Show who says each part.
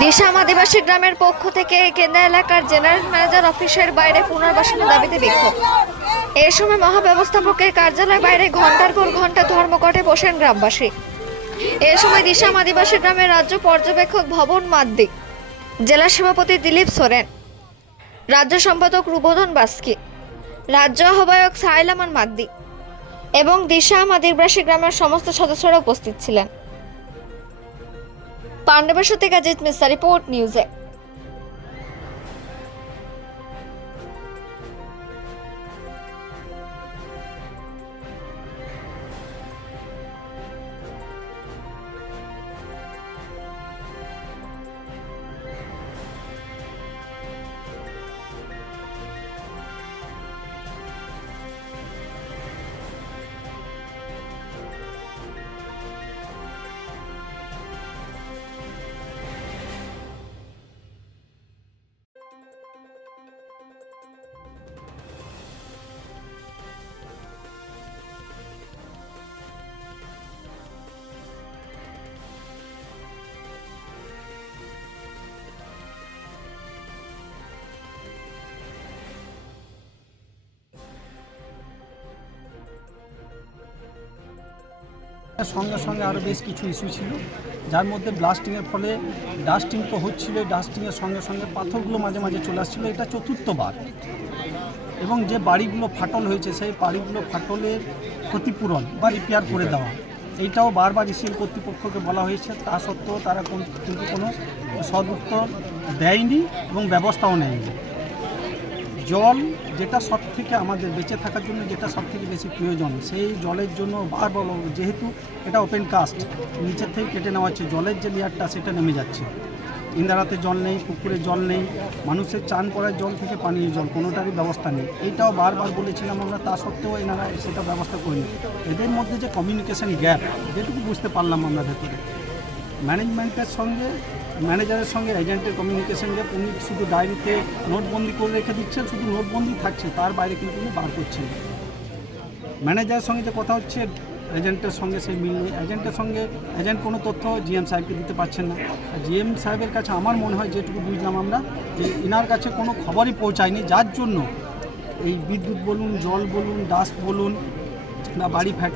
Speaker 1: দিশাম আদিবাসী গ্রামের পক্ষ থেকে কেন্দা এলাকার জেনারেল ম্যানেজার অফিসের বাইরে পুনর্বাসনের দাবিতে বিক্ষোভ। এ সময় মহাব্যবস্থাপকের কার্যালয় বাইরে ঘণ্টার পর ঘণ্টা ধর্মঘটে বসেন গ্রামবাসী। এ সময় দিশাম আদিবাসী গ্রামের রাজ্য পর্যবেক্ষক ভবন মাদ্দি, জেলা সভাপতি দিলীপ সোরেন, রাজ্য সম্পাদক রুবোধন বাস্কি, রাজ্য আহ্বায়ক সাইলামান মাদ্দি এবং দিশাম আদিবাসী গ্রামের সমস্ত সদস্যরা উপস্থিত ছিলেন। পাণ্ডবেশ্বর সাথে অজিত মিস্তা রিপোর্ট নিউজে।
Speaker 2: এর সঙ্গে সঙ্গে আরও বেশ কিছু ইস্যু ছিল। যার মধ্যে ব্লাস্টিংয়ের ফলে ডাস্টিং তো হচ্ছিল, ডাস্টিংয়ের সঙ্গে সঙ্গে পাথরগুলো মাঝে মাঝে চলে আসছিল। এটা চতুর্থবার এবং যে বাড়িগুলো ফাটল হয়েছে, সেই বাড়িগুলো ফাটলের ক্ষতিপূরণ বা রিপেয়ার করে দেওয়া। এইটাও বারবার ইসিএল কর্তৃপক্ষকে বলা হয়েছে। তা সত্ত্বেও তারা কোন- কিন্তু কোনো সদুত্তর দেয়নি এবং ব্যবস্থাও নেয়নি। জল যেটা সব থেকে আমাদের বেঁচে থাকার জন্য যেটা সব থেকে বেশি প্রয়োজন সেই জলের জন্য বারবার বলব, যেহেতু এটা ওপেন কাস্ট নিচের থেকে কেটে নেওয়া হচ্ছে জলের যে লেয়ারটা সেটা নেমে যাচ্ছে। ইন্দারাতে জল নেই পুকুরে জল নেই মানুষের চান করার জল থেকে পানীয় জল কোনোটারই ব্যবস্থা নেই। এইটাও বারবার বলেছিলাম আমরা তা সত্ত্বেও এনারা সেটা ব্যবস্থা করিনি। এদের মধ্যে যে কমিউনিকেশন গ্যাপ যেটুকু বুঝতে পারলাম আমরা ভেতরে ম্যানেজমেন্টের সঙ্গে, ম্যানেজারের সঙ্গে এজেন্টের কমিউনিকেশন গ্যাপ উনি শুধু ডায়েরিতে নোটবন্দি করে রেখে দিচ্ছেন, শুধু নোটবন্দি থাকছে, তার বাইরে কিন্তু উনি বার করছেন ম্যানেজারের সঙ্গে যে কথা হচ্ছে এজেন্টের সঙ্গে সেই মিল নেই। এজেন্টের সঙ্গে এজেন্ট কোনো তথ্য জিএম সাহেবকে দিতে পারছেন না। জিএম সাহেবের কাছে আমার মনে হয়, যেটুকু বুঝলাম আমরা, যে ইনার কাছে কোনো খবরই পৌঁছায়নি। যার জন্য এই বিদ্যুৎ বলুন, জল বলুন ডাস্ট বলুন, বা বাড়ি ফ্যাট